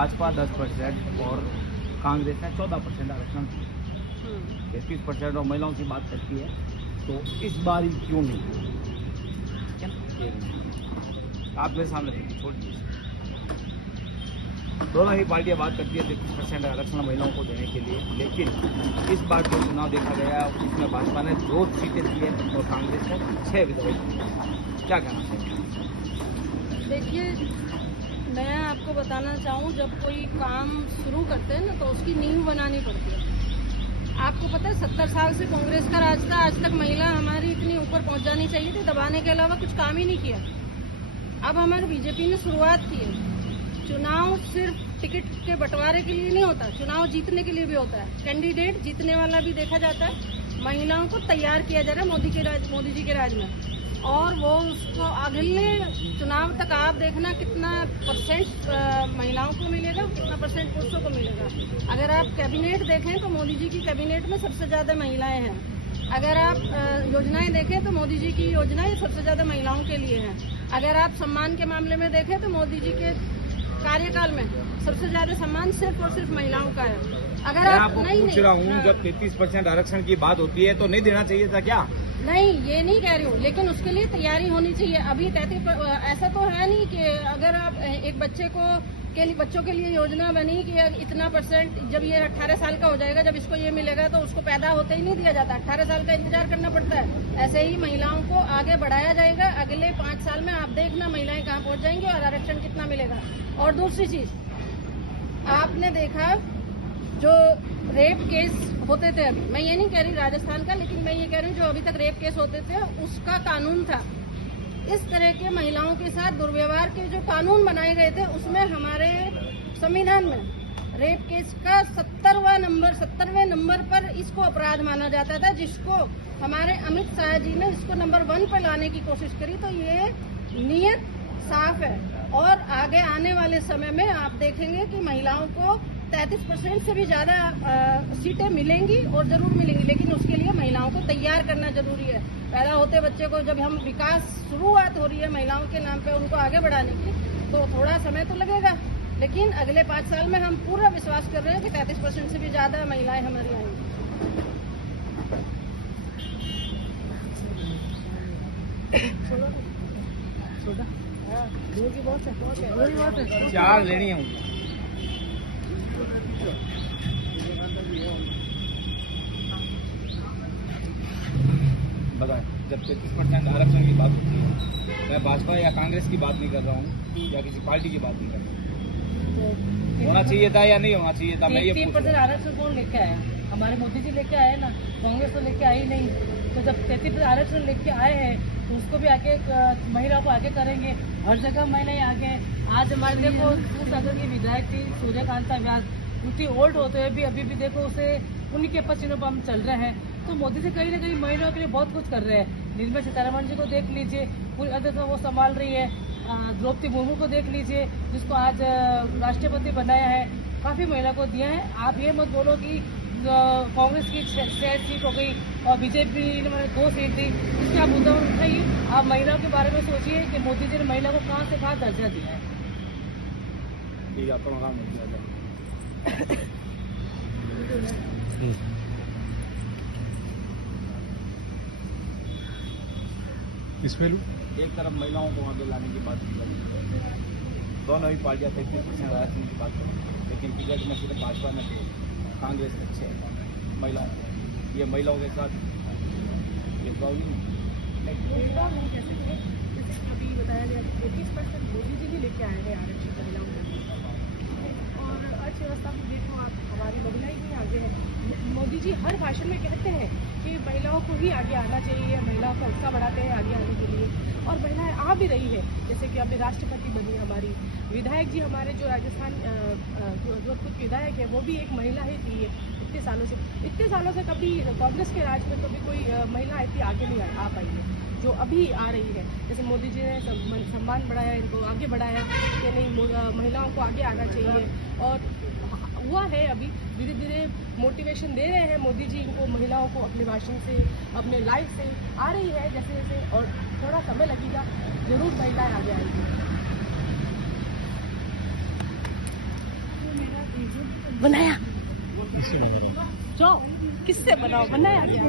भाजपा 10% और कांग्रेस ने 14% आरक्षण 33% और महिलाओं की बात करती है, तो इस बार ही क्यों नहीं? आप मेरे सामने छोड़ दीजिए। दोनों ही पार्टियां बात करती है 33% आरक्षण महिलाओं को देने के लिए, लेकिन इस बार जो चुनाव देखा गया उसमें भाजपा ने 2 सीटें दी है और कांग्रेस ने 6 विधायक। क्या कहना चाहिए? देखिए, मैं आपको बताना चाहूँ, जब कोई काम शुरू करते हैं ना तो उसकी नींव बनानी पड़ती है। आपको पता है 70 साल से कांग्रेस का राज था, आज तक महिला हमारी इतनी ऊपर पहुंच जानी चाहिए थी, दबाने के अलावा कुछ काम ही नहीं किया। अब हमारी बीजेपी ने शुरुआत की है। चुनाव सिर्फ टिकट के बंटवारे के लिए नहीं होता, चुनाव जीतने के लिए भी होता है। कैंडिडेट जीतने वाला भी देखा जाता है। महिलाओं को तैयार किया जा रहा है मोदी जी के राज में, और वो उसको अगले चुनाव तक आप देखना कितना परसेंट महिलाओं को मिलेगा, कितना परसेंट पुरुषों को मिलेगा। अगर आप कैबिनेट देखें तो मोदी जी की कैबिनेट में सबसे ज़्यादा महिलाएं हैं। अगर आप योजनाएं देखें तो मोदी जी की योजनाएं सबसे ज़्यादा महिलाओं के लिए हैं। अगर आप सम्मान के मामले में देखें तो मोदी जी के कार्यकाल में सबसे ज्यादा सम्मान सिर्फ और सिर्फ महिलाओं का है। अगर मैं आप आपको पूछ रहा हूँ, जब 33% आरक्षण की बात होती है तो नहीं देना चाहिए था क्या? नहीं, ये नहीं कह रही हूँ, लेकिन उसके लिए तैयारी होनी चाहिए। अभी 33 ऐसा तो है नहीं कि अगर आप एक बच्चों के लिए योजना बनी कि इतना परसेंट, जब ये 18 साल का हो जाएगा, जब इसको ये मिलेगा, तो उसको पैदा होते ही नहीं दिया जाता। 18 साल का इंतजार करना पड़ता है। ऐसे ही महिलाओं को आगे बढ़ाया जाएगा। अगले 5 साल में आप देखना महिलाएं कहाँ पहुँच जाएंगी और आरक्षण कितना मिलेगा। और दूसरी चीज, आपने देखा जो रेप केस होते थे, अभी मैं ये नहीं कह रही राजस्थान का, लेकिन मैं ये कह रही हूँ जो अभी तक रेप केस होते थे उसका कानून था। इस तरह के महिलाओं के साथ दुर्व्यवहार के जो कानून बनाए गए थे, उसमें हमारे संविधान में रेप केस का 70वें नंबर पर इसको अपराध माना जाता था, जिसको हमारे अमित शाह जी ने इसको नंबर 1 पर लाने की कोशिश करी। तो ये नियत साफ है, और आगे आने वाले समय में आप देखेंगे कि महिलाओं को 33% से भी ज्यादा सीटें मिलेंगी, और जरूर मिलेंगी। लेकिन उसके लिए महिलाओं को तैयार करना जरूरी है। पैदा होते बच्चे को जब हम विकास शुरुआत हो रही है महिलाओं के नाम पे उनको आगे बढ़ाने की, तो थोड़ा समय तो लगेगा, लेकिन अगले 5 साल में हम पूरा विश्वास कर रहे हैं कि 33% से भी ज्यादा महिलाएं हमारी आएंगी। चार लेनी है। बताएं, जब 33% आरक्षण की बात होती है, मैं भाजपा या कांग्रेस की बात नहीं कर रहा हूँ या किसी पार्टी की बात नहीं कर रहा हूँ, होना चाहिए था या नहीं होना चाहिए था? मैं ये 3% आरक्षण कौन लेके आया? हमारे मोदी जी लेके आए ना, कांग्रेस तो लेके आई नहीं। तो जब 33% आरक्षण लेके आए हैं तो उसको भी आगे महिला को आगे करेंगे। हर जगह महिलाएं आगे। आज हमारे देखो सूरसागर की विधायक थी सूर्यकांता व्यास, उतनी ओल्ड होते हुए भी अभी भी देखो उसे उन्हीं के पसीनों पर हम चल रहे हैं। तो मोदी जी कहीं ना कहीं महिलाओं के लिए बहुत कुछ कर रहे हैं। निर्मला सीतारमण जी को देख लीजिए, पूरी अध्यक्ष वो संभाल रही है। द्रौपदी मुर्मू को देख लीजिए, जिसको आज राष्ट्रपति बनाया है, काफी महिला को दिया है। आप ये मत बोलो कि कांग्रेस की 6 सीट हो गई और बीजेपी ने 2 सीट दी, इसके आप उदाहरण उठाइए। आप महिलाओं के बारे में सोचिए कि मोदी जी ने महिला को कहाँ से कहाँ दर्जा दिया है। इसमें एक तरफ महिलाओं को आगे लाने की बात की जाती है, दोनों ही पार्टियां 33% आरक्षण की बात करें, लेकिन टिकट में सिर्फ भाजपा ने, कांग्रेस ने 6 महिलाओं को, ये महिलाओं के साथ भेदभाव नहीं है। जैसे अभी बताया गया 33% मोदी जी भी लेके आए हैं आरक्षण महिलाओं के लिए, और अर्थव्यवस्था को देखो आप, हमारी महिलाएं ही आगे हैं। मोदी जी हर भाषण में कहते हैं कि महिलाओं को ही आगे आना चाहिए, महिलाओं को उत्साह बढ़ाते हैं आगे आने के लिए, और महिलाएं आ भी रही है। जैसे कि अभी राष्ट्रपति बनी हमारी विधायक जी, हमारे जो राजस्थान जो खुद विधायक है वो भी एक महिला ही थी इतने सालों से कभी कांग्रेस के राज में कभी कोई महिला ऐसी आगे नहीं आ पाई है जो अभी आ रही है। जैसे मोदी जी ने सम्मान बढ़ाया, इनको आगे बढ़ाया कि नहीं महिलाओं को आगे आना चाहिए, और हुआ है। अभी धीरे धीरे मोटिवेशन दे रहे हैं मोदी जी इनको, महिलाओं को अपने भाषण से, अपने लाइफ से आ रही है जैसे जैसे, और थोड़ा समय लगेगा, जरूर महिलाएं आगे आएंगी। बनाया किससे बना रहा है? जो किससे बनाओ बनाया गया